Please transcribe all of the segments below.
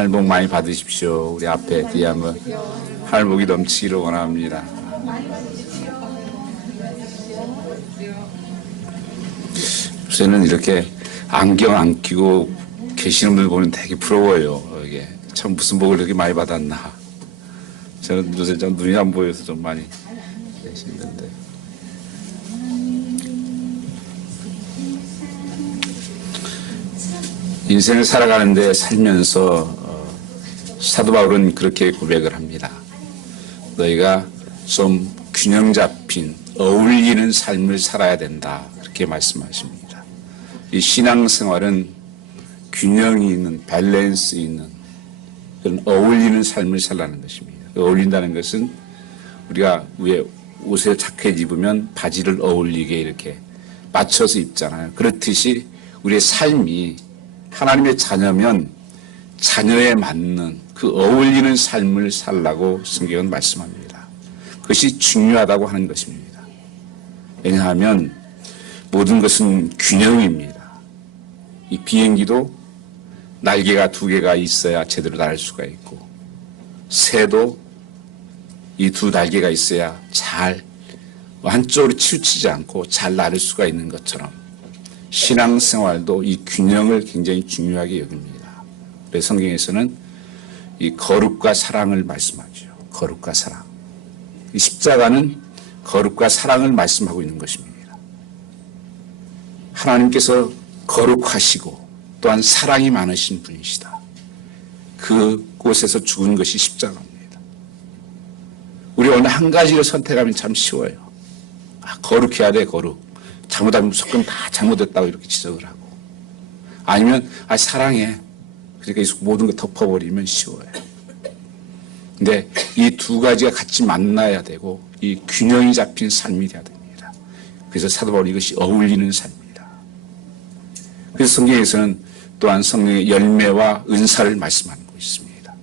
하늘 복 많이 받으십시오. 우리 앞에 뒤에 한번 하늘 복이 넘치기를 원합니다. 요새는 이렇게 안경 안 끼고 계시는 분들 보면 되게 부러워요. 이게 참 무슨 복을 이렇게 많이 받았나. 저는 요새 좀 눈이 안 보여서 좀 많이 힘든데. 인생을 살아가는데 살면서 사도 바울은 그렇게 고백을 합니다. 너희가 좀 균형 잡힌 어울리는 삶을 살아야 된다. 그렇게 말씀하십니다. 이 신앙생활은 균형이 있는, 밸런스 있는 그런 어울리는 삶을 살라는 것입니다. 어울린다는 것은 우리가 위에 옷을 자켓 입으면 바지를 어울리게 이렇게 맞춰서 입잖아요. 그렇듯이 우리의 삶이 하나님의 자녀면 자녀에 맞는 그 어울리는 삶을 살라고 성경은 말씀합니다. 그것이 중요하다고 하는 것입니다. 왜냐하면 모든 것은 균형입니다. 이 비행기도 날개가 2개가 있어야 제대로 날 수가 있고, 새도 이 2 날개가 있어야 잘 한쪽으로 치우치지 않고 잘 나를 수가 있는 것처럼 신앙생활도 이 균형을 굉장히 중요하게 여깁니다. 그래서 성경에서는 이 거룩과 사랑을 말씀하죠. 거룩과 사랑. 이 십자가는 거룩과 사랑을 말씀하고 있는 것입니다. 하나님께서 거룩하시고 또한 사랑이 많으신 분이시다. 그곳에서 죽은 것이 십자가입니다. 우리 어느 한 가지를 선택하면 참 쉬워요. 거룩해야 돼, 거룩. 잘못하면 무조건 다 잘못했다고 이렇게 지적을 하고, 아니면 사랑해. 그러니까 모든 거 덮어버리면 쉬워요. 근데 이 2 가지가 같이 만나야 되고 이 균형이 잡힌 삶이 돼야 됩니다. 그래서 사도 바울이 이것이 어울리는 삶입니다. 그래서 성경에서는 또한 성령의 열매와 은사를 말씀하고 있습니다.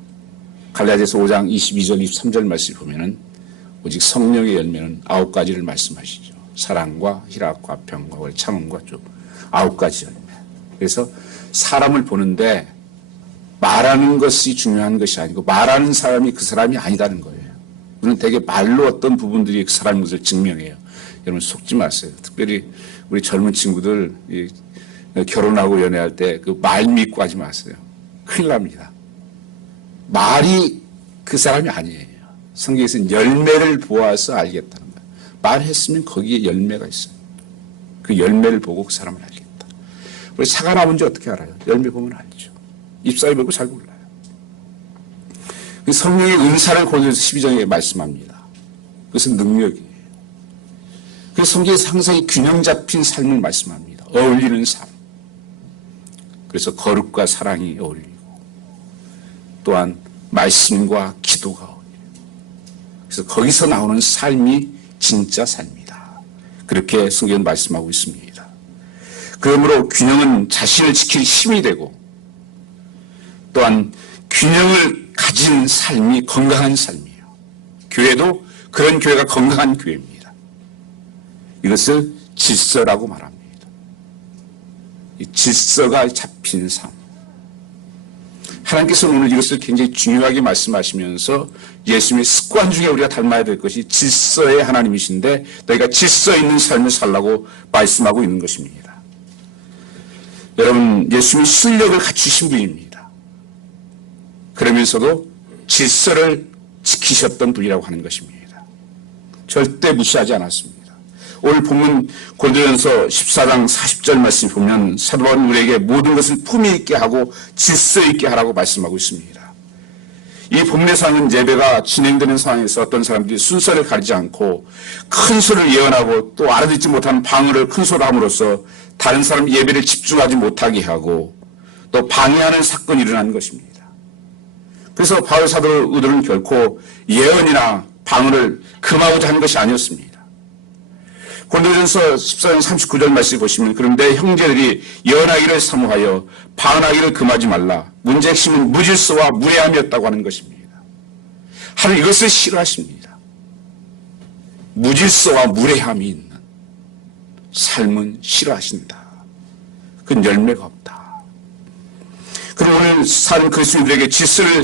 갈라디아서 5장 22절 23절 말씀을 보면은 오직 성령의 열매는 9가지를 말씀하시죠. 사랑과 희락과 평강과 참음과 쭉 9가지 열매. 그래서 사람을 보는데 말하는 것이 중요한 것이 아니고 말하는 사람이 그 사람이 아니다는 거예요. 우리는 되게 말로 어떤 부분들이 그 사람인 것을 증명해요. 여러분 속지 마세요. 특별히 우리 젊은 친구들 결혼하고 연애할 때 그 말 믿고 하지 마세요. 큰일 납니다. 말이 그 사람이 아니에요. 성경에서는 열매를 보아서 알겠다는 거예요. 말했으면 거기에 열매가 있어요. 그 열매를 보고 그 사람을 알겠다. 우리 사과 나무인지 어떻게 알아요? 열매 보면 알죠. 잎사귀 보고 잘 몰라요. 성령의 은사를 고린도서 12장에 말씀합니다. 그것은 능력이에요. 그래서 성경에서 항상 이 균형 잡힌 삶을 말씀합니다. 어울리는 삶. 그래서 거룩과 사랑이 어울리고 또한 말씀과 기도가 어울려요. 그래서 거기서 나오는 삶이 진짜 삶이다. 그렇게 성경은 말씀하고 있습니다. 그러므로 균형은 자신을 지킬 힘이 되고 또한 균형을 가진 삶이 건강한 삶이에요. 교회도 그런 교회가 건강한 교회입니다. 이것을 질서라고 말합니다. 이 질서가 잡힌 삶. 하나님께서는 오늘 이것을 굉장히 중요하게 말씀하시면서 예수님의 습관 중에 우리가 닮아야 될 것이 질서의 하나님이신데 너희가 질서 있는 삶을 살라고 말씀하고 있는 것입니다. 여러분, 예수님이 순력을 갖추신 분입니다. 그러면서도 질서를 지키셨던 분이라고 하는 것입니다. 절대 무시하지 않았습니다. 오늘 본문 고린도전서 14장 40절 말씀 보면 사도 바울은 우리에게 모든 것을 품위 있게 하고 질서 있게 하라고 말씀하고 있습니다. 이 본문에서는 예배가 진행되는 상황에서 어떤 사람들이 순서를 가리지 않고 큰 소리를 예언하고 또 알아듣지 못하는 방언을 큰 소리로 함으로써 다른 사람 예배를 집중하지 못하게 하고 또 방해하는 사건이 일어나는 것입니다. 그래서 바울 사도들은 결코 예언이나 방언을 금하고자 하는 것이 아니었습니다. 고린도전서 14장 39절 말씀 보시면 그런데 형제들이 예언하기를 사모하여 방언하기를 금하지 말라. 문제 핵심은 무질서와 무례함이었다고 하는 것입니다. 하나님 이것을 싫어하십니다. 무질서와 무례함이 있는 삶은 싫어하신다. 그건 열매가 없다. 오늘 사는 그리스도인들에게 질서를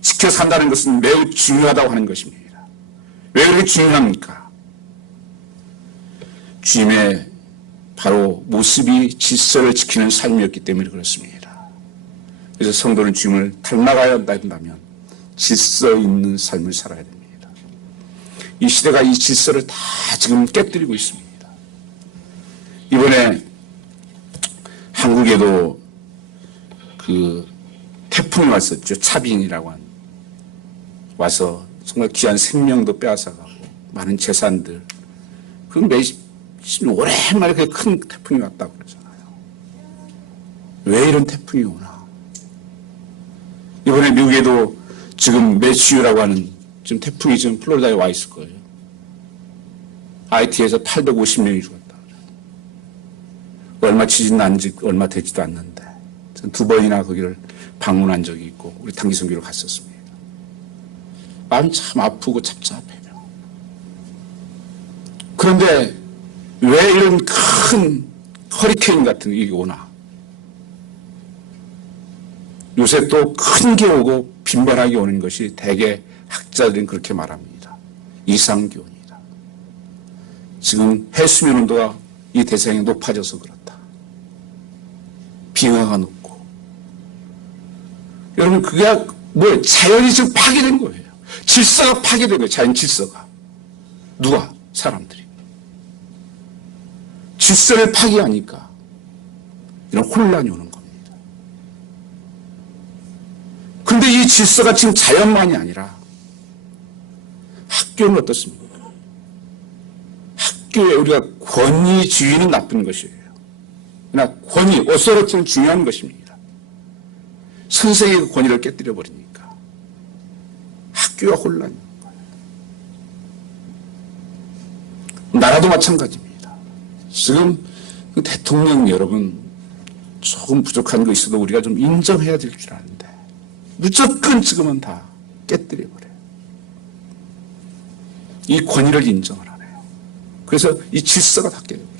지켜 산다는 것은 매우 중요하다고 하는 것입니다. 왜 그렇게 중요합니까? 주님의 바로 모습이 질서를 지키는 삶이었기 때문에 그렇습니다. 그래서 성도는 주님을 닮아가야 한다면 질서 있는 삶을 살아야 됩니다. 이 시대가 이 질서를 다 지금 깨뜨리고 있습니다. 이번에 한국에도 그 태풍이 왔었죠. 차빈이라고 한. 와서 정말 귀한 생명도 빼앗아가고 많은 재산들. 그 오랜만에 그 큰 태풍이 왔다고 그러잖아요. 왜 이런 태풍이 오나? 이번에 미국에도 지금 매튜라고 하는 지금 태풍이 지금 플로리다에 와 있을 거예요. IT에서 850명이 죽었다. 얼마 지진 난 지 얼마 되지도 않는데 전 2번이나 거기를 방문한 적이 있고 우리 단기 선교로 갔었습니다. 마음 참 아프고 답답해요. 그런데 왜 이런 큰 허리케인 같은 게 오나? 요새 또 큰 게 오고 빈번하게 오는 것이 대개 학자들은 그렇게 말합니다. 이상기온이다. 지금 해수면 온도가 이 대서양이 높아져서 그렇다. 빙하가 높고. 여러분 그게 뭐예요? 자연이 지금 파괴된 거예요. 질서가 파괴된 거예요. 자연 질서가. 누가? 사람들이. 질서를 파괴하니까 이런 혼란이 오는 겁니다. 그런데 이 질서가 지금 자연만이 아니라 학교는 어떻습니까? 학교에 우리가 권위주의는 나쁜 것이에요. 그러나 권위, 어서로티는 중요한 것입니다. 선생의 권위를 깨뜨려 버리니까 학교가 혼란이 오는 거예요. 나라도 마찬가지입니다. 지금 대통령 여러분 조금 부족한 거 있어도 우리가 좀 인정해야 될 줄 아는데 무조건 지금은 다 깨뜨려버려요. 이 권위를 인정을 안 해요. 그래서 이 질서가 다 깨져버려요.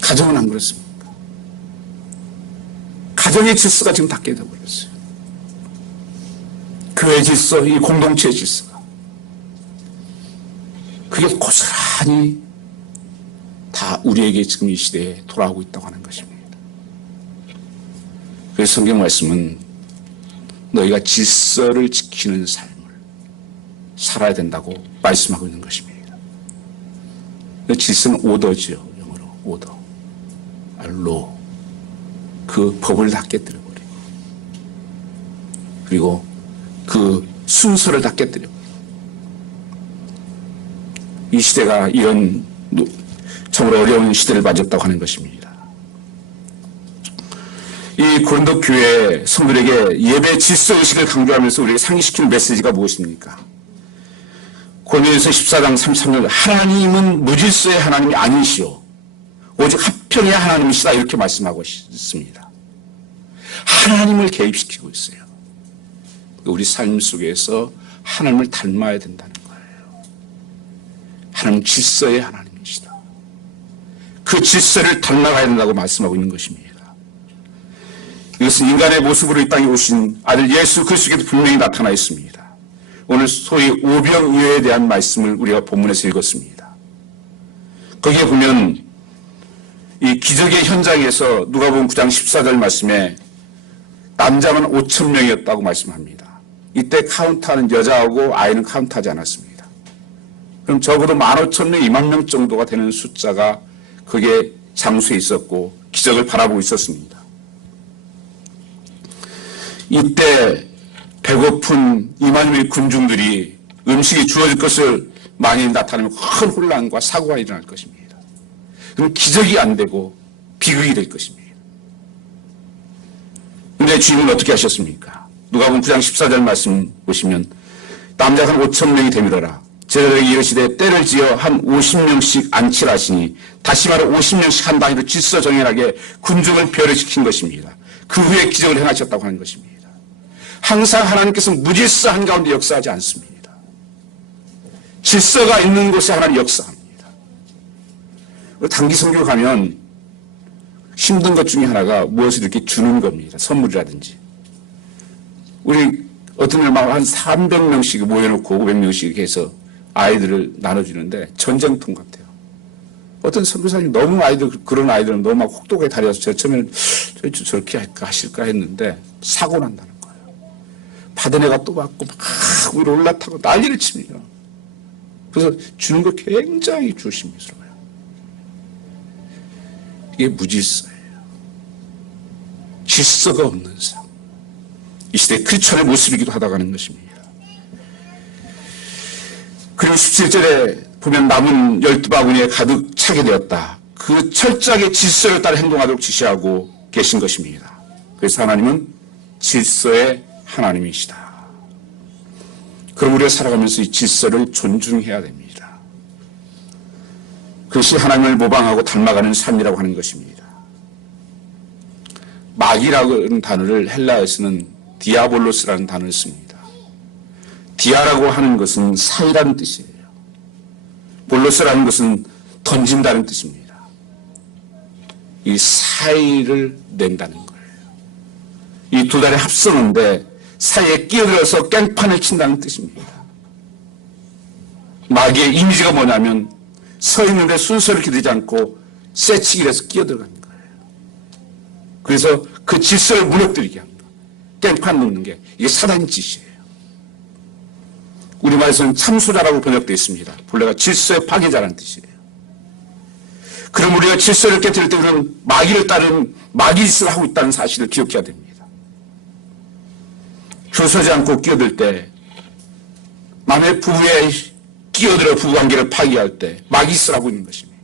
가정은 안 그렇습니까? 가정의 질서가 지금 다 깨져버렸어요. 교회 질서, 이 공동체의 질서가. 그게 고스란히 다 우리에게 지금 이 시대에 돌아오고 있다고 하는 것입니다. 그래서 성경 말씀은 너희가 질서를 지키는 삶을 살아야 된다고 말씀하고 있는 것입니다. 질서는 오더지요. 영어로 오더. 로. 그 법을 다 깨뜨려버리고 그리고 그 순서를 다 깨뜨려버리고 이 시대가 이런 정말 어려운 시대를 맞았다고 하는 것입니다. 이 고린도 교회 성도들에게 예배 질서 의식을 강조하면서 우리에게 상기시키는 메시지가 무엇입니까? 고린도전서 14장 33절 하나님은 무질서의 하나님이 아니시오. 오직 합평의 하나님이시다 이렇게 말씀하고 있습니다. 하나님을 개입시키고 있어요. 우리 삶 속에서 하나님을 닮아야 된다는 거예요. 하나님 질서의 하나님이시다. 그 질서를 닮아가야 된다고 말씀하고 있는 것입니다. 이것은 인간의 모습으로 이 땅에 오신 아들 예수 그리스도께서 분명히 나타나 있습니다. 오늘 소위 오병이어에 대한 말씀을 우리가 본문에서 읽었습니다. 거기에 보면 이 기적의 현장에서 누가복음 9장 14절 말씀에 남자만 5,000명이었다고 말씀합니다. 이때 카운트하는 여자하고 아이는 카운트하지 않았습니다. 그럼 적어도 15,000명, 20,000명 정도가 되는 숫자가 거기에 장소에 있었고 기적을 바라보고 있었습니다. 이때 배고픈 20,000명의 군중들이 음식이 주어질 것을 많이 나타내면 큰 혼란과 사고가 일어날 것입니다. 그럼 기적이 안 되고 비극이 될 것입니다. 그런데 주님은 어떻게 하셨습니까? 누가복음 9장 14절 말씀 보시면 남자가 한 5,000명이 되밀어라. 제자들에게 이르시되 때를 지어 한 50명씩 안치라 하시니 다시 말해 50명씩 한 단위로 질서 정연하게 군중을 배려시킨 것입니다. 그 후에 기적을 행하셨다고 하는 것입니다. 항상 하나님께서는 무질서 한가운데 역사하지 않습니다. 질서가 있는 곳에 하나님 역사합니다. 단기 선교 가면 힘든 것 중에 하나가 무엇을 이렇게 주는 겁니다. 선물이라든지. 우리 어떤 날한 300명씩 모여놓고 500명씩 이렇게 해서 아이들을 나눠주는데 전쟁통 같아요. 어떤 선교사님이 너무 그런 아이들은 너무 막 혹독하게 다려서 제가 처음에는 저렇게 할까 하실까 했는데 사고 난다는 거예요. 받은 애가 또 받고 막 위로 올라타고 난리를 칩니다. 그래서 주는 거 굉장히 조심스러워요. 이게 무질서예요. 질서가 없는 삶. 이 시대 크리스천의 모습이기도 하다고 하는 것입니다. 그리고 17절에 보면 남은 12바구니에 가득 차게 되었다. 그 철저하게 질서를 따라 행동하도록 지시하고 계신 것입니다. 그래서 하나님은 질서의 하나님이시다. 그럼 우리가 살아가면서 이 질서를 존중해야 됩니다. 그것이 하나님을 모방하고 닮아가는 삶이라고 하는 것입니다. 마귀라는 단어를 헬라어에서는 디아볼로스라는 단어를 씁니다. 디아라고 하는 것은 사이라는 뜻이에요. 볼로스라는 것은 던진다는 뜻입니다. 이 사이를 낸다는 거예요. 이 두 단의 합성인데 사이에 끼어들어서 깽판을 친다는 뜻입니다. 마귀의 이미지가 뭐냐면 서 있는데 순서를 기르지 않고 쇠치기를 해서 끼어들어가는 거예요. 그래서 그 질서를 무너뜨리게 합니다. 깽판 놓는 게 이게 사단의 짓이에요. 우리말에서는 참소자라고 번역되어 있습니다. 본래가 질서의 파괴자라는 뜻이에요. 그럼 우리가 질서를 깨뜨릴 때 우리는 마귀를 따르는 마귀 짓을 하고 있다는 사실을 기억해야 됩니다. 줄 서지 않고 끼어들 때, 남의 부부에 끼어들어 부부관계를 파괴할 때 마귀 짓을 하고 있는 것입니다.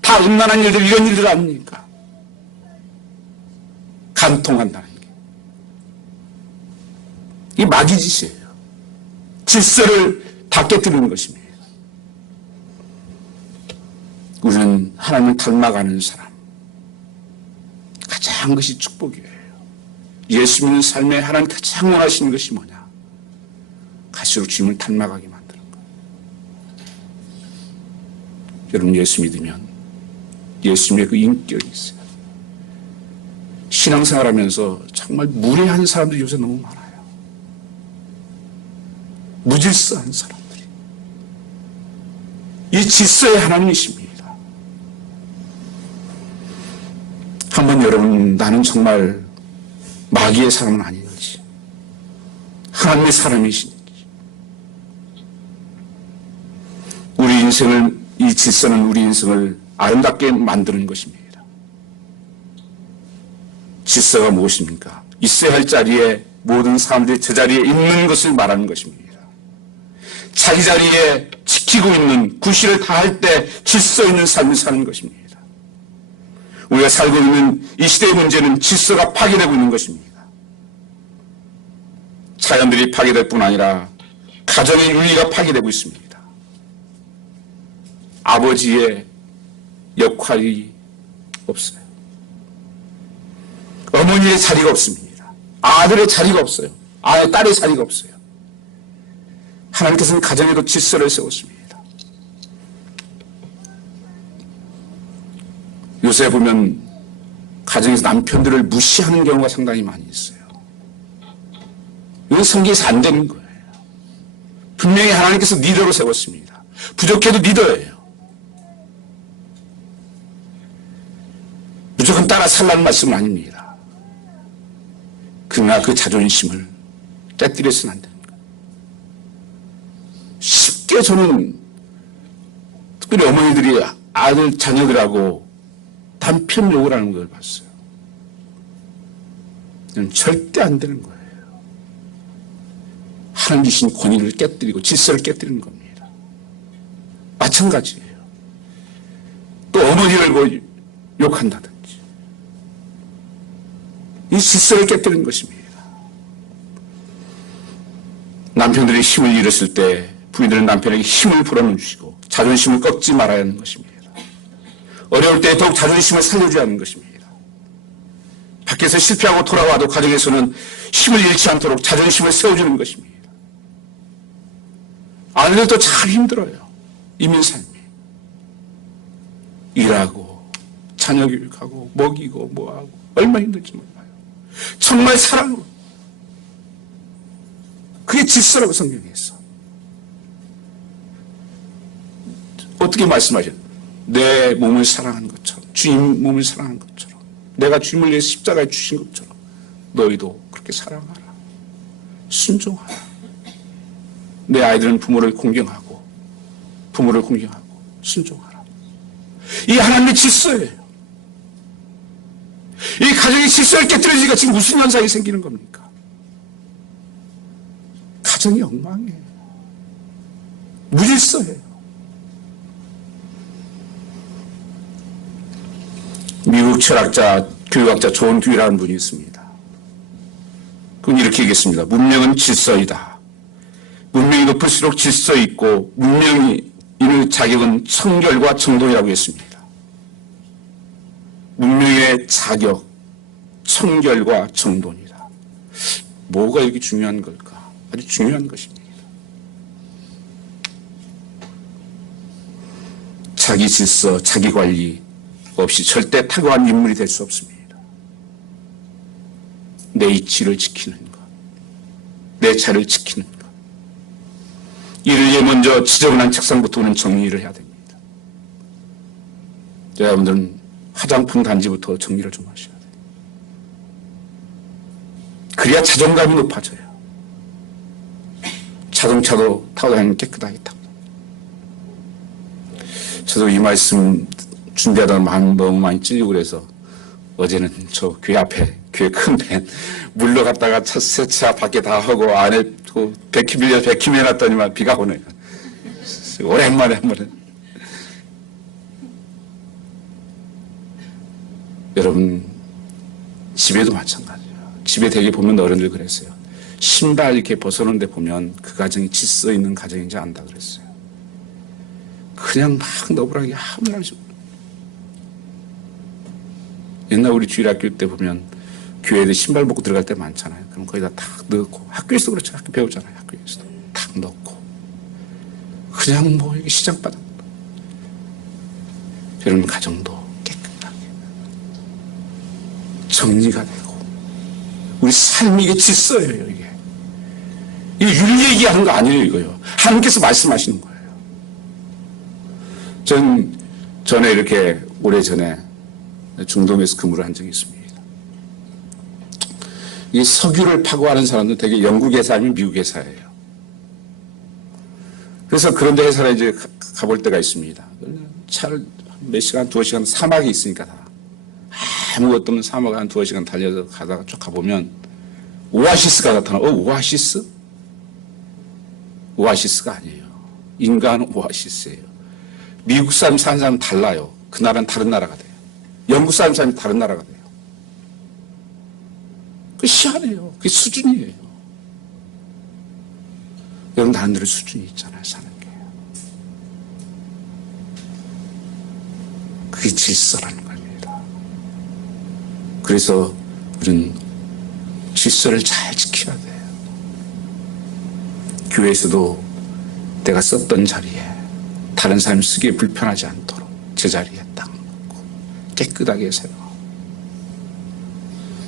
다 음란한 일들, 이런 일들 아닙니까? 간통한다는 게. 이 마귀 짓이에요. 질서를 다 깨뜨리는 것입니다. 우리는 하나님을 닮아가는 사람. 가장 것이 축복이에요. 예수 믿는 삶에 하나님 가장 원하시는 것이 뭐냐? 갈수록 주님을 닮아가게 만드는 거예요. 여러분 예수 믿으면 예수님의 그 인격이 있어요. 신앙생활하면서 정말 무례한 사람들이 요새 너무 많아요. 무질서한 사람들이. 이 질서의 하나님이십니다. 한번 여러분 나는 정말 마귀의 사람은 아닌지 하나님의 사람이신지 우리 인생을 이 질서는 우리 인생을 아름답게 만드는 것입니다. 질서가 무엇입니까? 있어야 할 자리에 모든 사람들이 제자리에 있는 것을 말하는 것입니다. 자기 자리에 지키고 있는 구실을 다할 때 질서 있는 삶을 사는 것입니다. 우리가 살고 있는 이 시대의 문제는 질서가 파괴되고 있는 것입니다. 자연들이 파괴될 뿐 아니라 가정의 윤리가 파괴되고 있습니다. 아버지의 역할이 없어요. 어머니의 자리가 없습니다. 아들의 자리가 없어요. 딸의 자리가 없어요. 하나님께서는 가정에도 질서를 세웠습니다. 요새 보면 가정에서 남편들을 무시하는 경우가 상당히 많이 있어요. 이건 성경에서 안 되는 거예요. 분명히 하나님께서 리더로 세웠습니다. 부족해도 리더예요. 무조건 따라 살라는 말씀은 아닙니다. 그러나 그 자존심을 깨뜨려서는 안 됩니다. 쉽게 저는 특별히 어머니들이 아들 자녀들하고 남편 욕을 하는 걸 봤어요. 절대 안 되는 거예요. 하나님 주신 권위를 깨뜨리고 질서를 깨뜨리는 겁니다. 마찬가지예요. 또 어머니를 뭐 욕한다든지 이 질서를 깨뜨리는 것입니다. 남편들이 힘을 잃었을 때 부인들은 남편에게 힘을 불어넣으시고 자존심을 꺾지 말아야 하는 것입니다. 어려울 때 더욱 자존심을 살려줘야 하는 것입니다. 밖에서 실패하고 돌아와도 가정에서는 힘을 잃지 않도록 자존심을 세워주는 것입니다. 아내들도 참 힘들어요. 이민 삶이. 일하고 자녀 교육하고 먹이고 뭐하고 얼마나 힘들지 몰라요. 정말 사랑으로. 그게 질서라고 성경에 있어. 어떻게 말씀하셔요? 내 몸을 사랑하는 것처럼, 주님 몸을 사랑하는 것처럼, 내가 주님을 위해 십자가에 주신 것처럼 너희도 그렇게 사랑하라. 순종하라. 내 아이들은 부모를 공경하고 순종하라. 이 하나님의 질서예요. 이 가정의 질서를 깨뜨리니까 지금 무슨 현상이 생기는 겁니까? 가정이 엉망이에요. 무질서예요. 미국 철학자, 교육학자 존 듀이라는 분이 있습니다. 그분 이렇게 얘기했습니다. 문명은 질서이다. 문명이 높을수록 질서 있고 문명이 이룰 자격은 청결과 정돈이라고 했습니다. 문명의 자격, 청결과 정돈이다. 뭐가 이렇게 중요한 걸까? 아주 중요한 것입니다. 자기 질서, 자기 관리 없이 절대 탁월한 인물이 될 수 없습니다. 내 이치를 지키는 것, 내 차를 지키는 것. 이를 위해 먼저 지저분한 책상부터는 정리를 해야 됩니다. 여러분들은 화장품 단지부터 정리를 좀 하셔야 돼요. 그래야 자존감이 높아져요. 자동차도 타고 다니면 깨끗하게 타고. 저도 이 말씀 준비하다가 마음 너무 많이 찔리고 그래서 어제는 저 교회 앞에, 교회 큰 밴 물러갔다가 세차 밖에 다 하고 안에 백힘 해놨더니만 비가 오네요. 오랜만에 한 번에. 여러분, 집에도 마찬가지예요. 집에 되게 보면 어른들 그랬어요. 신발 이렇게 벗어놓은 데 보면 그 가정이 질서 있는 가정인지 안다 그랬어요. 그냥 막 너부라기 아무나 하지. 옛날 우리 주일학교 때 보면 교회에 신발 벗고 들어갈 때 많잖아요. 그럼 거기다 탁 넣고, 학교에서 그렇죠. 학교 배우잖아요. 학교에서도 탁 넣고. 그냥 뭐 여기 시장바닥. 여러분 가정도 깨끗하게 정리가 되고, 우리 삶이 이게 질서예요. 이게 윤리 얘기하는 거 아니에요. 이거요. 하나님께서 말씀하시는 거예요. 전 전에 이렇게 오래전에 중동에서 근무를 한 적이 있습니다. 이 석유를 파고하는 사람들 되게 영국 회사 아니면 미국 회사예요. 그래서 그런 데 회사에 이제 가볼 때가 있습니다. 차를 몇 시간, 2시간 사막이 있으니까 다. 아무것도 없는 사막을 한 2시간 달려서 가다가 쭉 가보면 오아시스가 나타나. 오아시스? 오아시스가 아니에요. 인간은 오아시스예요. 미국 사람 사는 사람은 달라요. 그 나라는 다른 나라가 돼요. 영국 사람이 다른 나라가 돼요. 그게 희한해요. 그게 수준이에요. 여러분, 나름대로 수준이 있잖아요, 사는 게. 그게 질서라는 겁니다. 그래서 우리는 질서를 잘 지켜야 돼요. 교회에서도 내가 썼던 자리에 다른 사람이 쓰기에 불편하지 않도록 제자리에 딱 놓고 깨끗하게 세워.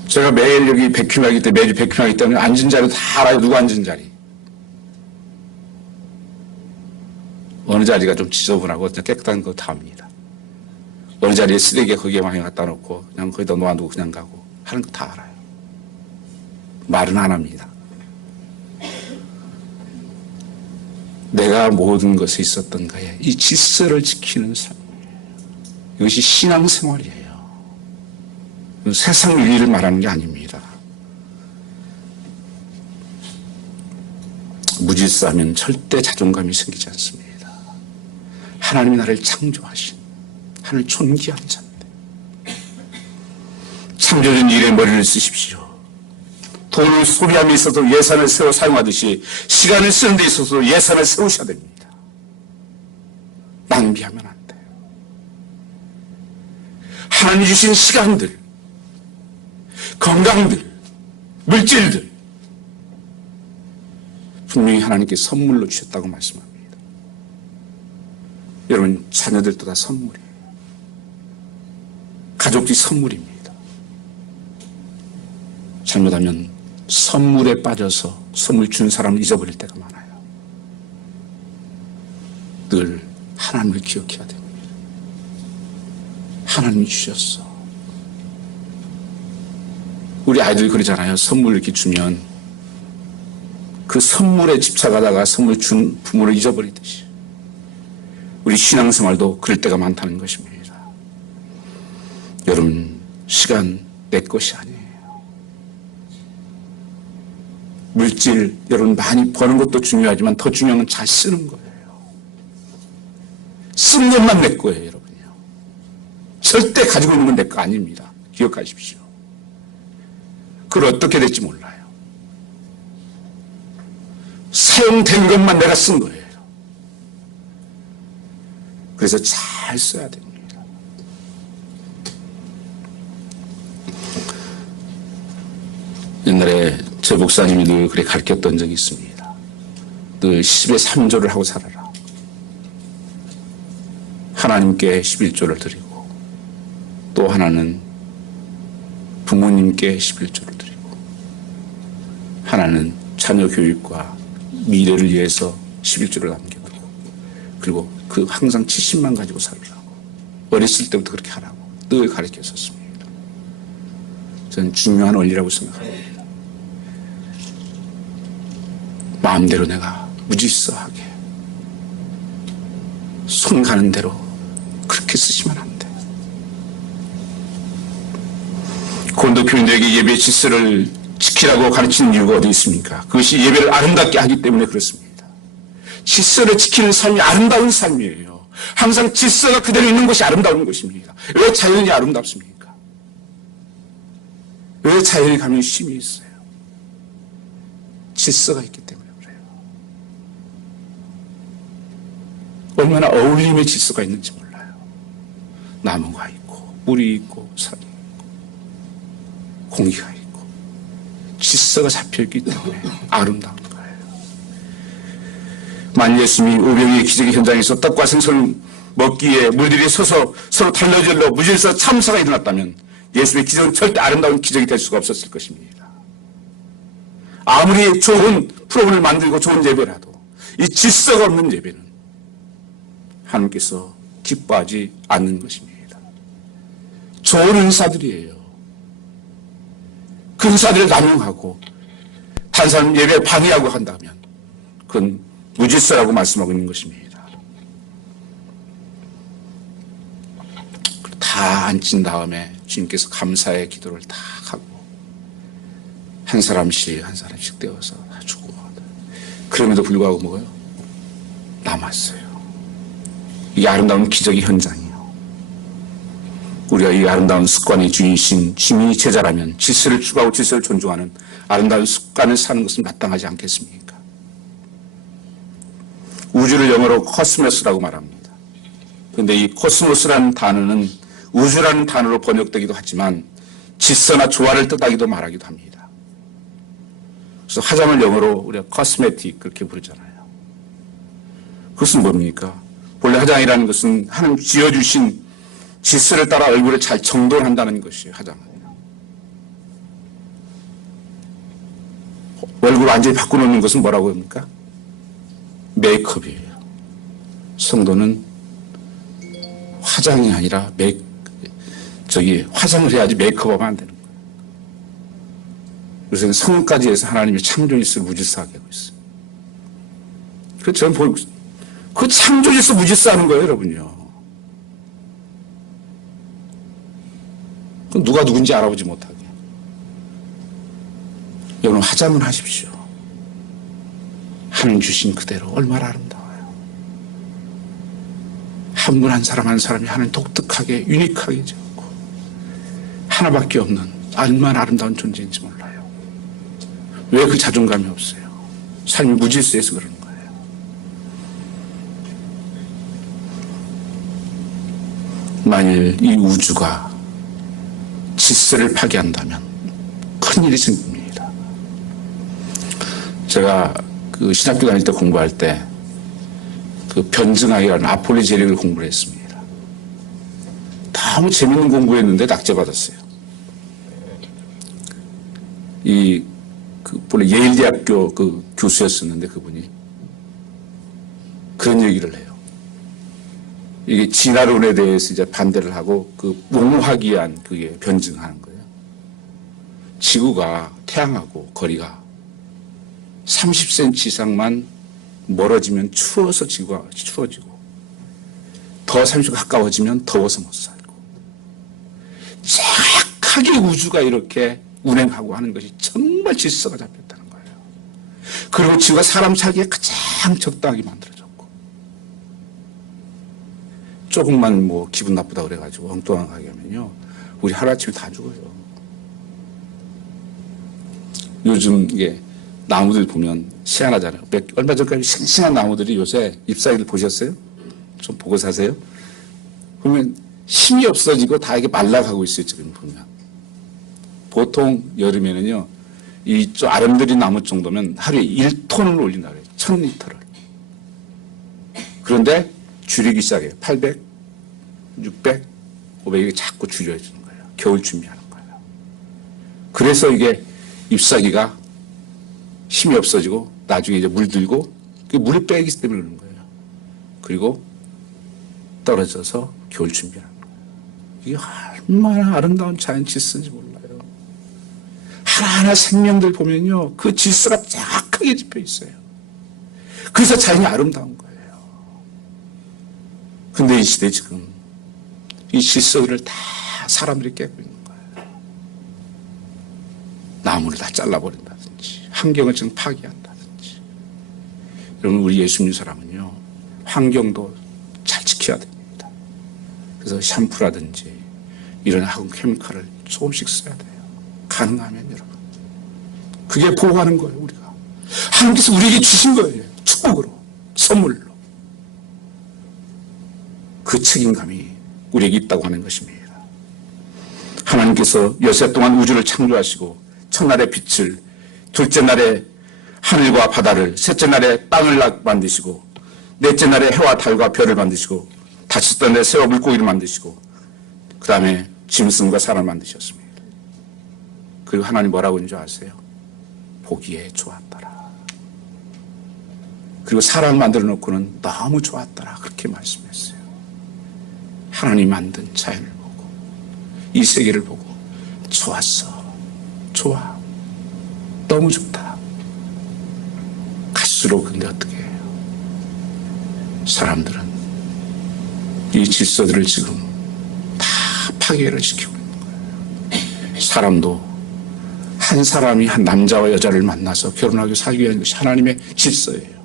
제가 매일 여기 백큐하기 때문에, 매주 백큐하기 때문에 앉은 자리도 다 알아요. 누구 앉은 자리. 어느 자리가 좀 지저분하고 깨끗한 거 다 압니다. 어느 자리에 쓰레기 거기에 많이 갖다 놓고 그냥 거기다 놓아두고 그냥 가고 하는 거 다 알아요. 말은 안 합니다. 내가 모든 것에 있었던 거에 이 질서를 지키는 삶이에요. 이것이 신앙생활이에요. 세상 윤리를 말하는 게 아닙니다. 무질서하면 절대 자존감이 생기지 않습니다. 하나님이 나를 창조하신, 하나님을 존귀한 자인데 창조된 일에 머리를 쓰십시오. 돈을 소비함에 있어서 예산을 세워 사용하듯이 시간을 쓰는 데 있어서 예산을 세우셔야 됩니다. 낭비하면 안 돼요. 하나님 주신 시간들, 건강들, 물질들 분명히 하나님께 선물로 주셨다고 말씀합니다. 여러분, 자녀들도 다 선물이에요. 가족이 선물입니다. 잘못하면 선물에 빠져서 선물 준 사람을 잊어버릴 때가 많아요. 늘 하나님을 기억해야 됩니다. 하나님이 주셨어. 우리 아이들이 그러잖아요. 선물 이렇게 주면 그 선물에 집착하다가 선물 준 부모를 잊어버리듯이 우리 신앙생활도 그럴 때가 많다는 것입니다. 여러분, 시간 내 것이 아니에요. 물질 여러분 많이 버는 것도 중요하지만 더 중요한 건 잘 쓰는 거예요. 쓴 것만 내 거예요, 여러분요. 절대 가지고 있는 건 내 거 아닙니다. 기억하십시오. 그걸 어떻게 될지 몰라요. 사용된 것만 내가 쓴 거예요. 그래서 잘 써야 됩니다. 옛날에 제 목사님이 늘 그렇게 가르쳤던 적이 있습니다. 늘 10의 3조를 하고 살아라. 하나님께 11조를 드리고 또 하나는 부모님께 11조를 드리고 하나는 자녀 교육과 미래를 위해서 11조를 남겨두고 그리고 그 항상 70만 가지고 살으라고 어렸을 때부터 그렇게 하라고 늘 가르쳤었습니다. 저는 중요한 원리라고 생각합니다. 마음대로 내가 무질서하게 손 가는 대로 그렇게 쓰시면 안 돼. 고린도 교인들에게 예배 질서를 지키라고 가르치는 이유가 어디 있습니까? 그것이 예배를 아름답게 하기 때문에 그렇습니다. 질서를 지키는 삶이 아름다운 삶이에요. 항상 질서가 그대로 있는 것이 아름다운 것입니다. 왜 자연이 아름답습니까? 왜 자연이 가면 쉼이 있어요? 질서가 있기 때문에 그래요. 얼마나 어울림의 질서가 있는지 몰라요. 나무가 있고 물이 있고 산이 있고 공기가 있고 질서가 잡혀있기 때문에 아름다운 거예요. 만일 예수님이 오병이의 기적의 현장에서 떡과 생선을 먹기에 물들이 서서 서로 달라질러 무질서 참사가 일어났다면 예수님의 기적은 절대 아름다운 기적이 될 수가 없었을 것입니다. 아무리 좋은 프로그램을 만들고 좋은 예배라도 이 질서가 없는 예배는 하나님께서 기뻐하지 않는 것입니다. 좋은 은사들이에요. 그 은사들을 남용하고 다른 사람 예배에 방해하고 한다면 그건 무질서라고 말씀하고 있는 것입니다. 다 앉힌 다음에 주님께서 감사의 기도를 다 하고 한 사람씩 떼어서 다 주고 그럼에도 불구하고 뭐예요? 남았어요. 이 아름다운 기적의 현장이에요. 우리가 이 아름다운 습관의 주인이신 주님이 제자라면 질서를 추구하고 질서를 존중하는 아름다운 습관을 사는 것은 마땅하지 않겠습니까? 우주를 영어로 코스모스라고 말합니다. 그런데 이 코스모스라는 단어는 우주라는 단어로 번역되기도 하지만 질서나 조화를 뜻하기도 말하기도 합니다. 그래서 화장을 영어로 우리가 코스메틱 그렇게 부르잖아요. 그것은 뭡니까? 본래 화장이라는 것은 하나님 지어주신 질서를 따라 얼굴을 잘 정돈한다는 것이에요. 화장은. 얼굴을 완전히 바꿔놓는 것은 뭐라고 합니까? 메이크업이에요. 성도는 화장이 아니라 화장을 해야지 메이크업하면 안 되는 거예요. 요새는 성까지 해서 하나님의 창조질서를 무질서하게 하고 있어요. 그래서 저는 보고 있어요. 그 창조질서 무질서하는 거예요, 여러분요. 그럼 누가 누군지 알아보지 못하게. 여러분 화장을 하십시오. 하나님 주신 그대로 얼마나 아름다워요. 한 분 한 사람 한 사람이 하나님 독특하게 유니크하게 지었고 하나밖에 없는 얼마나 아름다운 존재인지 몰라요. 왜 그 자존감이 없어요? 삶이 무질서해서 그러는 거예요. 만일 이 우주가 질서를 파괴한다면 큰일이 생깁니다. 제가 그 신학교 다닐 때 공부할 때 그 변증학이라는 아폴리제릭을 공부를 했습니다. 너무 재밌는 공부했는데 낙제받았어요. 본래 예일대학교 그 교수였었는데 그분이 그런 얘기를 해요. 이게 진화론에 대해서 이제 반대를 하고 그 몽화기한 그게 변증하는 거예요. 지구가 태양하고 거리가 30cm 이상만 멀어지면 추워서 지구가 추워지고 더 30cm 가까워지면 더워서 못 살고 정확하게 우주가 이렇게 운행하고 하는 것이 정말 질서가 잡혔다는 거예요. 그리고 지구가 사람 살기에 가장 적당하게 만들어졌고 조금만 뭐 기분 나쁘다 그래가지고 엉뚱하게 하면요 우리 하루아침에 다 죽어요. 요즘 이게 나무들 보면 희한하잖아요. 얼마 전까지 싱싱한 나무들이 요새 잎사귀를 보셨어요? 좀 보고 사세요. 그러면 힘이 없어지고 다 이게 말라가고 있어요. 지금 보면. 보통 여름에는요. 이 좀 아름드린 나무 정도면 하루에 1톤을 올린다 그래요. 1000리터를. 그런데 줄이기 시작해요. 800, 600, 500 자꾸 줄여주는 거예요. 겨울 준비하는 거예요. 그래서 이게 잎사귀가 힘이 없어지고 나중에 이제 물들고 물이 빼기 때문에 그러는 거예요. 그리고 떨어져서 겨울 준비하는 거예요. 이게 얼마나 아름다운 자연 질서인지 몰라요. 하나하나 생명들 보면요. 그 질서가 정확하게 집혀 있어요. 그래서 자연이 아름다운 거예요. 근데 이 시대 지금 이 질서들을 다 사람들이 깨고 있는 거예요. 나무를 다 잘라버린다든지 환경을 지금 파괴한다든지. 여러분 우리 예수 믿는 사람은요. 환경도 잘 지켜야 됩니다. 그래서 샴푸라든지 이런 화학 케미칼을 조금씩 써야 돼요. 가능하면 여러분. 그게 보호하는 거예요, 우리가. 하나님께서 우리에게 주신 거예요. 축복으로, 선물로. 그 책임감이 우리에게 있다고 하는 것입니다. 하나님께서 여세 동안 우주를 창조하시고 첫날에 빛을, 둘째 날에 하늘과 바다를, 셋째 날에 땅을 만드시고 넷째 날에 해와 달과 별을 만드시고 다섯째 날에 새와 물고기를 만드시고 그 다음에 짐승과 사람을 만드셨습니다. 그리고 하나님 뭐라고 하는 줄 아세요? 보기에 좋았더라. 그리고 사람을 만들어 놓고는 너무 좋았더라. 그렇게 말씀했어요. 하나님 만든 자연을 보고 이 세계를 보고 좋았어. 좋아. 너무 좋다. 갈수록 근데 어떻게 해요? 사람들은 이 질서들을 지금 다 파괴를 시키고 있는 거예요. 사람도 한 사람이 한 남자와 여자를 만나서 결혼하고 살기 위한 것이 하나님의 질서예요.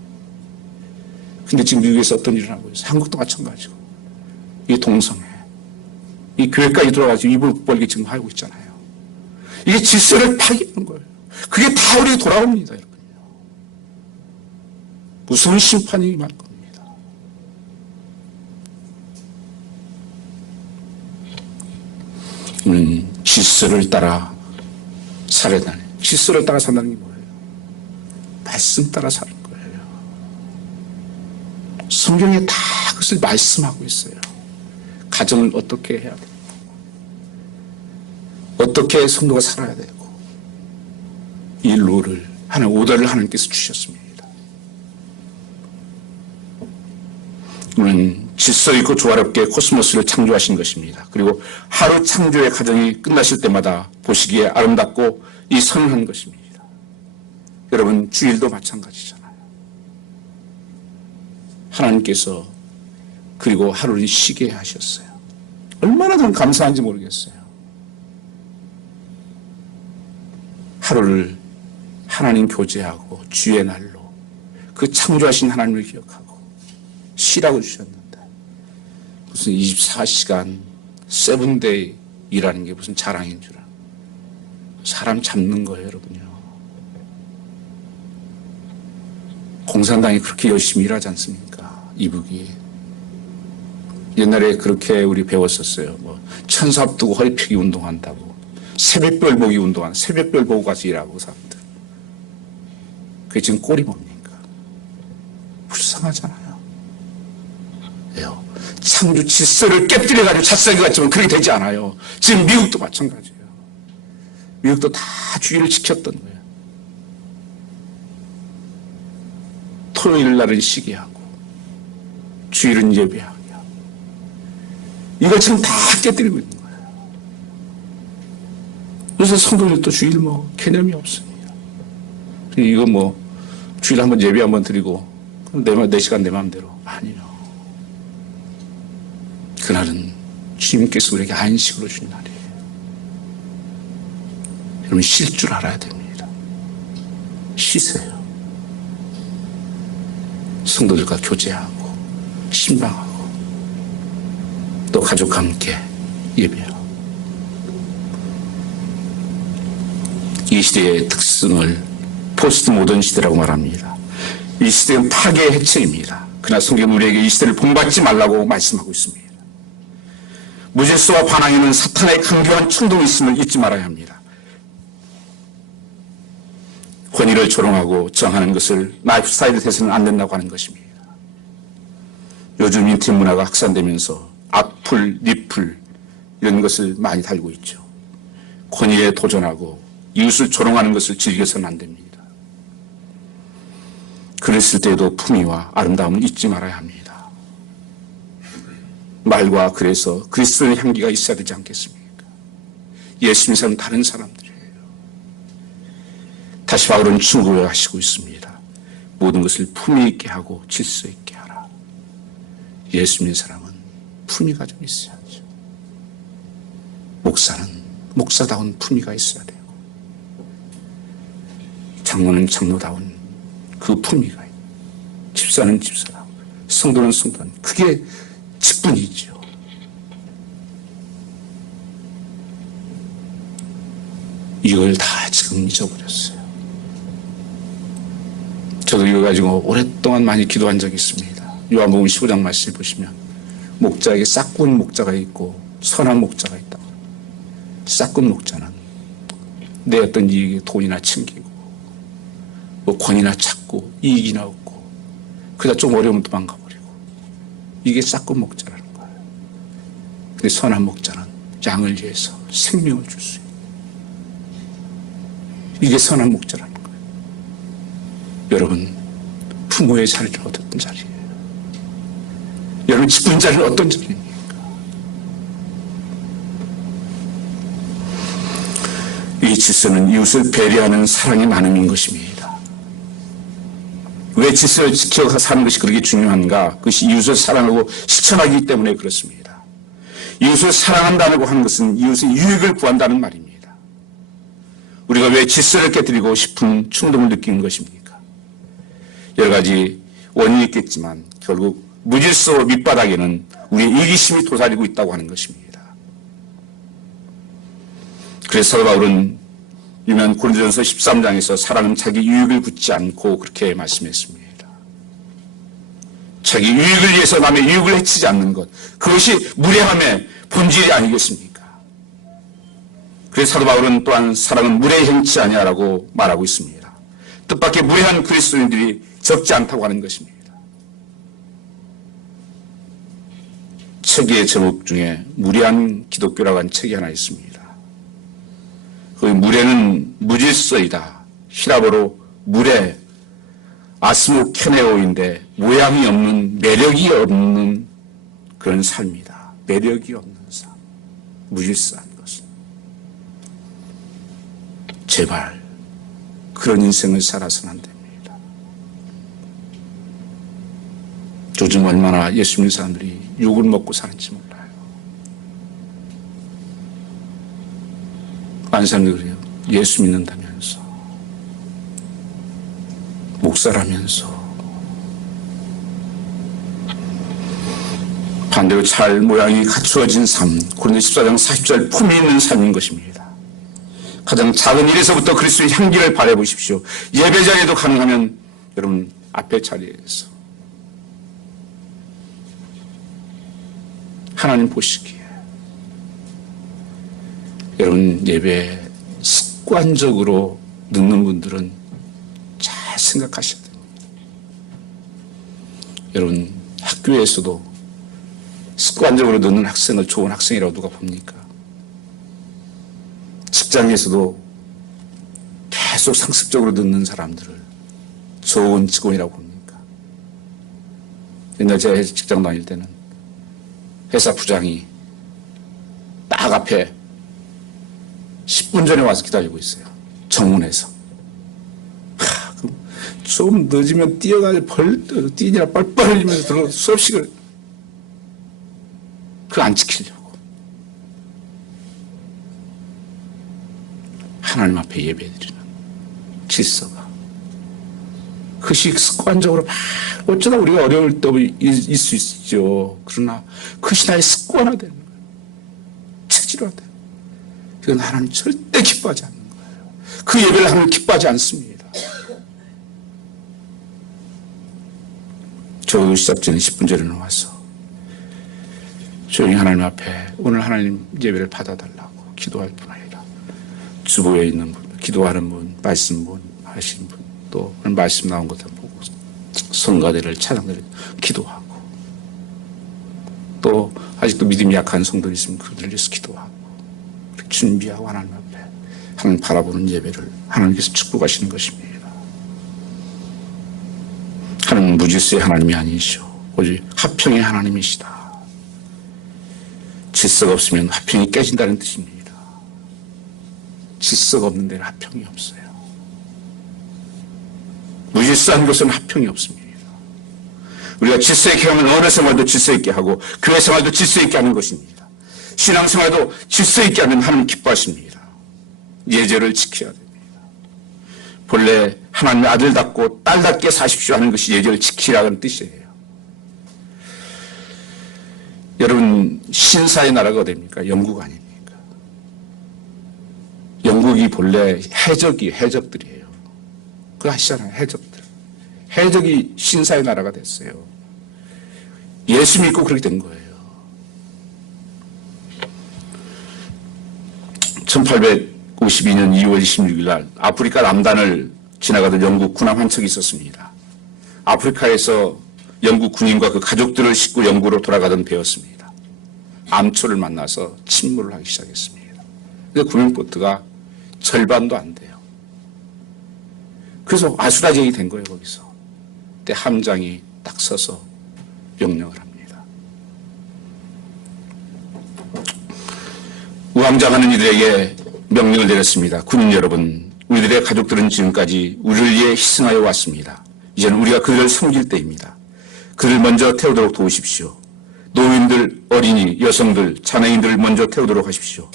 근데 지금 미국에서 어떤 일을 하고 있어요? 한국도 마찬가지고. 이 동성애. 이 교회까지 들어가서 이불 벌게 지금 하고 있잖아요. 이게 질서를 파괴하는 거예요. 그게 다 우리에게 돌아옵니다, 여러분요. 무서운 심판이 임할 겁니다. 질서를 따라 살아야 되는. 질서를 따라 산다는 게 뭐예요? 말씀 따라 사는 거예요. 성경에 다 그것을 말씀하고 있어요. 가정을 어떻게 해야 되고, 어떻게 성도가 살아야 되고, 이 룰을, 오더를 하나님께서 주셨습니다. 우리는 질서 있고 조화롭게 코스모스를 창조하신 것입니다. 그리고 하루 창조의 과정이 끝나실 때마다 보시기에 아름답고 이 선한 것입니다. 여러분 주일도 마찬가지잖아요. 하나님께서 그리고 하루를 쉬게 하셨어요. 얼마나 더 감사한지 모르겠어요. 하루를 하나님 교제하고 주의 날로 그 창조하신 하나님을 기억하고 쉬라고 주셨는데 무슨 24시간 세븐데이 일하는 게 무슨 자랑인 줄 알아요. 사람 잡는 거예요, 여러분요. 공산당이 그렇게 열심히 일하지 않습니까? 이북이. 옛날에 그렇게 우리 배웠었어요. 뭐 천사 앞두고 허리 펴기 운동한다고. 새벽별 보기 운동한, 새벽별 보고 가서 일하고 사람들. 그게 지금 꼴이 뭡니까? 불쌍하잖아요. 왜요? 상주 질서를 깨뜨려가지고 찻살기 같지만 그렇게 되지 않아요. 지금 미국도 마찬가지예요. 미국도 다 주의를 지켰던 거예요. 토요일 날은 시기하고 주일은 예배하고 이걸 지금 다 깨뜨리고 있는 거예요. 그래서 성도들도 주일 개념이 없습니다. 이거 주일 한번 예배 한번 드리고 내 시간 내 마음대로 아니요. 그날은 주님께서 우리에게 안식으로 주신 날이에요. 여러분 쉴 줄 알아야 됩니다. 쉬세요. 성도들과 교제하고 신방하고 또 가족과 함께 예배하고 이 시대의 특성을 포스트 모던 시대라고 말합니다. 이 시대는 파괴의 해체입니다. 그러나 성경은 우리에게 이 시대를 본받지 말라고 말씀하고 있습니다. 무질서와 반항에는 사탄의 강경한 충동이 있음을 잊지 말아야 합니다. 권위를 조롱하고 정하는 것을 라이프 스타일에 대해서는 안 된다고 하는 것입니다. 요즘 인터넷 문화가 확산되면서 악플, 리플 이런 것을 많이 달고 있죠. 권위에 도전하고 이웃을 조롱하는 것을 즐겨서는 안 됩니다. 그랬을 때에도 품위와 아름다움을 잊지 말아야 합니다. 말과 글에서 그리스도의 향기가 있어야 되지 않겠습니까? 예수 믿는 사람은 다른 사람들이에요. 다시 바울은 충고를 하시고 있습니다. 모든 것을 품위 있게 하고 질서 있게 하라. 예수 믿는 사람은 품위가 좀 있어야죠. 목사는 목사다운 품위가 있어야 되고 장로는 장로다운 그 품위가 있고 집사는 집사다운 성도는 성도다운 그게 직분이죠. 이걸 다 지금 잊어버렸어요. 저도 이거 가지고 오랫동안 많이 기도한 적이 있습니다. 요한복음 15장 말씀을 보시면 목자에게 싹군 목자가 있고 선한 목자가 있다고. 싹군 목자는 내 어떤 이익에 돈이나 챙기고 권위나 찾고 이익이나 얻고 그러다 좀 어려우면 도망가버리고 이게 싹군 목자라는 거예요. 근데 선한 목자는 양을 위해서 생명을 줄 수 있고 이게 선한 목자라는 거예요. 여러분 부모의 자리는 어떤 자리예요? 여러분 직분 자리는 어떤 자리입니까? 이 질서는 이웃을 배려하는 사랑의 나눔인 것입니다. 왜 질서를 지켜 사는 것이 그렇게 중요한가? 그것이 이웃을 사랑하고 실천하기 때문에 그렇습니다. 이웃을 사랑한다고 하는 것은 이웃의 유익을 구한다는 말입니다. 우리가 왜 질서를 깨뜨리고 싶은 충동을 느끼는 것입니까? 여러 가지 원인이 있겠지만 결국 무질서 밑바닥에는 우리의 이기심이 도사리고 있다고 하는 것입니다. 그래서 바울은 유명한 고린도전서 13장에서 사랑은 자기 유익을 굳지 않고 그렇게 말씀했습니다. 자기 유익을 위해서 남의 유익을 해치지 않는 것, 그것이 무례함의 본질이 아니겠습니까? 그래서 사도 바울은 또한 사랑은 무례히 행치 아니하라고 말하고 있습니다. 뜻밖의 무례한 그리스도인들이 적지 않다고 하는 것입니다. 책의 제목 중에 무례한 기독교라고 하는 책이 하나 있습니다. 그 무례는 무질서이다. 히라보로 무례, 아스모케네오인데 모양이 없는, 매력이 없는 그런 삶이다. 매력이 없는 삶. 무질서한 것은. 제발 그런 인생을 살아서는 안 됩니다. 요즘 얼마나 예수 믿는 사람들이 욕을 먹고 사는지 몰라요. 많은 사람들이 그래요. 예수 믿는다면서, 목사라면서, 반대로 잘 모양이 갖추어진 삶, 고린도 14장 40절 품이 있는 삶인 것입니다. 가장 작은 일에서부터 그리스도의 향기를 바라보십시오. 예배자에도 가능하면 여러분 앞에 자리에서 하나님 보시기에 여러분 예배에 습관적으로 늦는 분들은 잘 생각하셔야 됩니다. 여러분 학교에서도 습관적으로 듣는 학생을 좋은 학생이라고 누가 봅니까? 직장에서도 계속 상습적으로 듣는 사람들을 좋은 직원이라고 봅니까? 옛날 제가 직장 다닐 때는 회사 부장이 딱 앞에 10분 전에 와서 기다리고 있어요. 정문에서. 좀 늦으면 뛰어가지고 뛰니라 뻘뻘 흘리면서 들어가서 수업식을 그거 안 지키려고. 하나님 앞에 예배드리는 질서가. 그것이 습관적으로 막 어쩌다 우리가 어려울 때 있을 수 있죠. 그러나 그것이 나의 습관화되는 거예요. 체질화돼요. 그건 하나님 절대 기뻐하지 않는 거예요. 그 예배를 하나님 기뻐하지 않습니다. 저도 시작 전에 10분 전에 와서 조용히 하나님 앞에 오늘 하나님 예배를 받아달라고 기도할 뿐 아니라 주보에 있는 분, 기도하는 분, 말씀 분, 하신 분, 또 말씀 나온 것들 보고 성가대를 찬양대를 기도하고 또 아직도 믿음이 약한 성도들이 있으면 그들을 위해서 기도하고 준비하고 하나님 앞에 하나님 바라보는 예배를 하나님께서 축복하시는 것입니다. 하나님은 무질서의 하나님이 아니시오. 오직 화평의 하나님이시다. 질서가 없으면 화평이 깨진다는 뜻입니다. 질서가 없는 데는 화평이 없어요. 무질서한 곳은 화평이 없습니다. 우리가 질서 있게 하면 언어 생활도 질서 있게 하고 교회 생활도 질서 있게 하는 것입니다. 신앙 생활도 질서 있게 하면 하나님 기뻐하십니다. 예절을 지켜야 됩니다. 본래 하나님의 아들답고 딸답게 사십시오 하는 것이 예절을 지키라는 뜻이에요. 여러분 신사의 나라가 어디입니까? 영국 아닙니까? 영국이 본래 해적들이에요. 그거 아시잖아요. 해적들. 해적이 신사의 나라가 됐어요. 예수 믿고 그렇게 된 거예요. 1852년 2월 26일 날 아프리카 남단을 지나가던 영국 군함 한 척이 있었습니다. 아프리카에서 영국 군인과 그 가족들을 싣고 영국으로 돌아가던 배였습니다. 암초를 만나서 침몰을 하기 시작했습니다. 근데 구명보트가 절반도 안 돼요. 그래서 아수라장이 된 거예요, 거기서. 그때 함장이 딱 서서 명령을 합니다. 우왕좌하는 이들에게 명령을 내렸습니다. 군인 여러분, 우리들의 가족들은 지금까지 우리를 위해 희생하여 왔습니다. 이제는 우리가 그들을 섬길 때입니다. 그들을 먼저 태우도록 도우십시오. 노인들, 어린이, 여성들, 자녀인들을 먼저 태우도록 하십시오.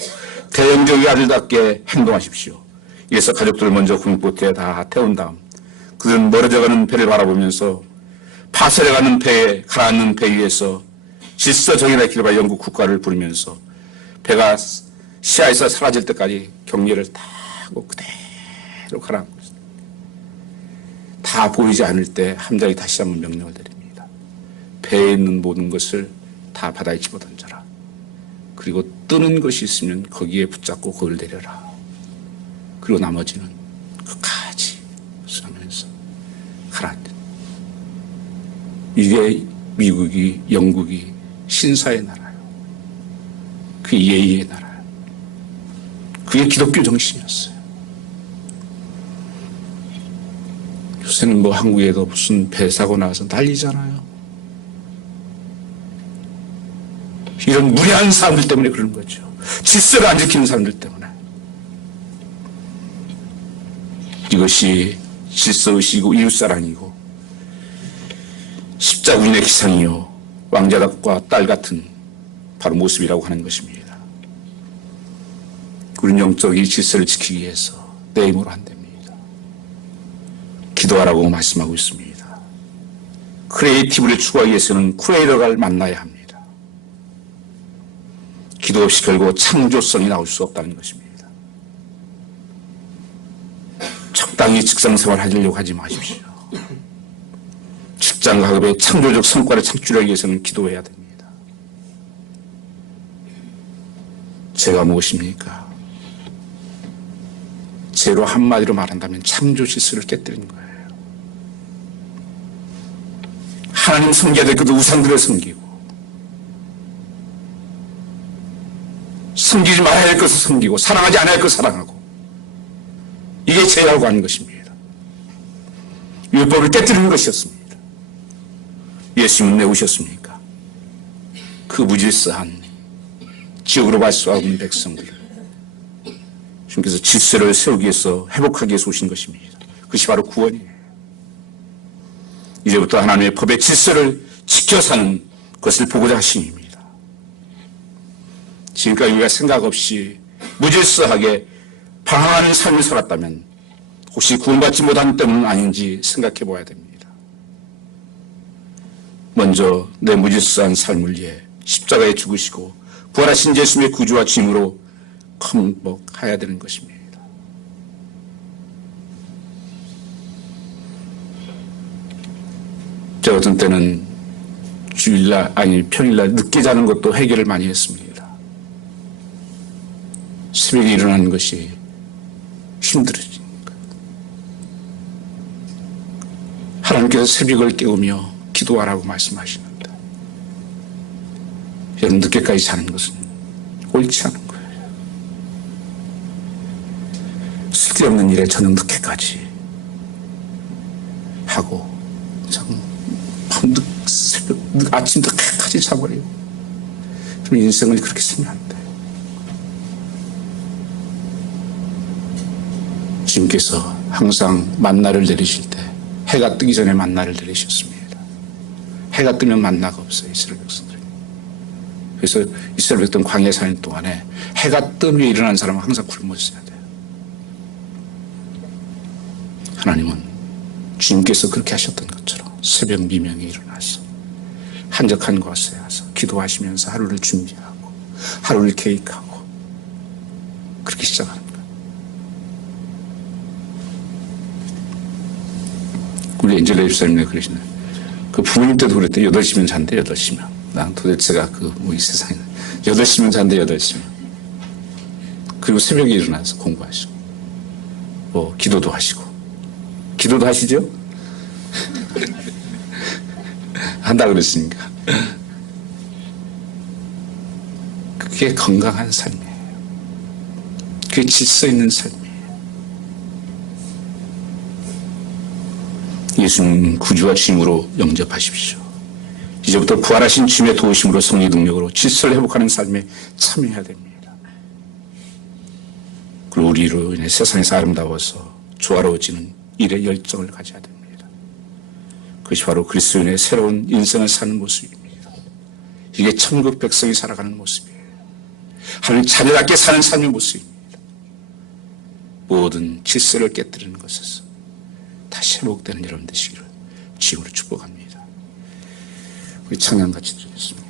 대영적인 아들답게 행동하십시오. 이래서 가족들을 먼저 구명보트에 다 태운 다음 그들은 멀어져가는 배를 바라보면서 파설해가는 배에 가라앉는 배 위에서 질서 정연의 길바 영국 국가를 부르면서 배가 시야에서 사라질 때까지 경례를 타고 그대로 가라앉고 있습니다. 다 보이지 않을 때 함장이 다시 한번 명령을 내립니다. 배에 있는 모든 것을 다 바다에 집어던져라. 그리고 뜨는 것이 있으면 거기에 붙잡고 그걸 내려라. 그리고 나머지는 끝까지 하면서 가라앉는. 이게 미국이, 영국이 신사의 나라예요. 그게 예의의 나라예요. 그게 기독교 정신이었어요. 요새는 뭐 한국에도 무슨 배 사고 나서 난리잖아요. 이런 무례한 사람들 때문에 그런 거죠. 질서를 안 지키는 사람들 때문에. 이것이 질서의식이고 이웃사랑이고 십자군인의 기상이요 왕자답과 딸 같은 바로 모습이라고 하는 것입니다. 우리는 영적인 질서를 지키기 위해서 내 힘으로 안 됩니다. 기도하라고 말씀하고 있습니다. 크리에이티브를 추구하기 위해서는 쿠레이터를 만나야 합니다. 기도 없이 결국 창조성이 나올 수 없다는 것입니다. 적당히 직장생활 하려고 하지 마십시오. 직장 가급의 창조적 성과를 창출하기 위해서는 기도해야 됩니다. 죄가 무엇입니까? 죄로 한마디로 말한다면 창조 질서를 깨뜨린 거예요. 하나님 섬겨야 될 그도 우상들을 섬기고 섬기지 말아야 할 것을 섬기고 사랑하지 않아야 할 것을 사랑하고, 이게 죄라고 하는 것입니다. 율법을 깨뜨리는 것이었습니다. 예수님은 왜 오셨습니까? 그 무질서한 지옥으로 갈 수 없는 백성들을 주님께서 질서를 세우기 위해서 회복하기 위해서 오신 것입니다. 그것이 바로 구원이에요. 이제부터 하나님의 법의 질서를 지켜 사는 것을 보고자 하신 입니다. 지금까지 우리가 생각 없이 무질서하게 방황하는 삶을 살았다면 혹시 구원받지 못한 때문은 아닌지 생각해 봐야 됩니다. 먼저 내 무질서한 삶을 위해 십자가에 죽으시고 부활하신 예수님의 구주와 주님으로 컴복해야 되는 것입니다. 저 어떤 때는 주일날 아니 평일날 늦게 자는 것도 해결을 많이 했습니다. 새벽에 일어나는 것이 힘들어지니까. 하나님께서 새벽을 깨우며 기도하라고 말씀하시는데 여러분 늦게까지 자는 것은 옳지 않은 거예요. 쓸데없는 일에 저녁 늦게까지 하고 새벽 아침 늦게까지 자버려요. 그럼 인생을 그렇게 쓰면 안 돼요. 주님께서 항상 만나를 내리실 때 해가 뜨기 전에 만나를 내리셨습니다. 해가 뜨면 만나가 없어요. 이스라엘 백성들이. 그래서 이스라엘 백성 광야에 사는 동안에 해가 뜨며 일어난 사람은 항상 굶었어야 돼요. 하나님은 주님께서 그렇게 하셨던 것처럼 새벽 미명에 일어나서 한적한 곳에 와서 기도하시면서 하루를 준비하고 하루를 계획하고 그렇게 시작하는 거예요. 우리 엔젤레 집사님네 그러시네. 그 부모님 때도 그랬대. 8시면 잔대 8시면. 난 도대체가 이 세상에 8시면 잔대 8시면. 그리고 새벽에 일어나서 공부하시고 기도도 하시고. 기도도 하시죠? 한다 그랬으니까. 그게 건강한 삶이에요. 그게 질서 있는 삶이에요. 예수님 구주와 주님으로 영접하십시오. 이제부터 부활하신 주님의 도우심으로 성리 능력으로 질서를 회복하는 삶에 참여해야 됩니다. 그리고 우리로 인해 세상에서 아름다워서 조화로워지는 일에 열정을 가져야 됩니다. 그것이 바로 그리스도인의 새로운 인생을 사는 모습입니다. 이게 천국 백성이 살아가는 모습이에요. 하나님 자녀답게 사는 삶의 모습입니다. 모든 질서를 깨뜨리는 것에서 다시 회복되는 여러분 되시기를 주님으로 축복합니다. 우리 찬양 같이 드리겠습니다.